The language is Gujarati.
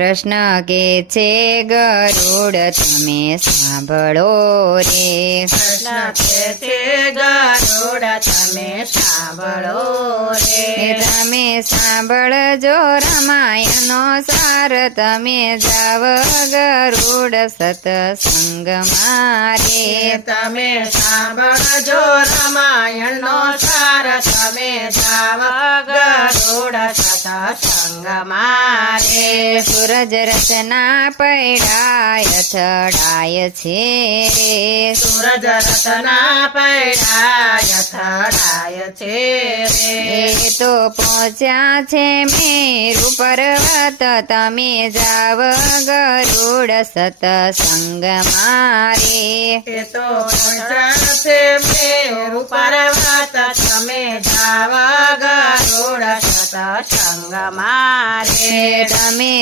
પ્રશ્ન કે છે ગરુડ તમે સાંભળો રે કૃષ્ણ કે છે ગરુડ તમે સાંભળો રે તમે સાંભળજો રામાયણનો સાર તમે જાવ ગરુડ સત્સંગમાં રે તમે સાંભળજો રામાયણનો સાર તમે જાવ ગરુડ સત્સંગમાં રે સૂરજ રચના પૈડાય થડાય છે રે સૂરજ રતના પૈડાય થડાય છે રે એ તો પહોંચ્યા છે મેરુ પર્વત તમે જાવ ગરુડ સત્સંગમાં રે એ તો છે મેરુ પર્વત તમે જાવ ગરુડ સત્સંગમાં રે તમે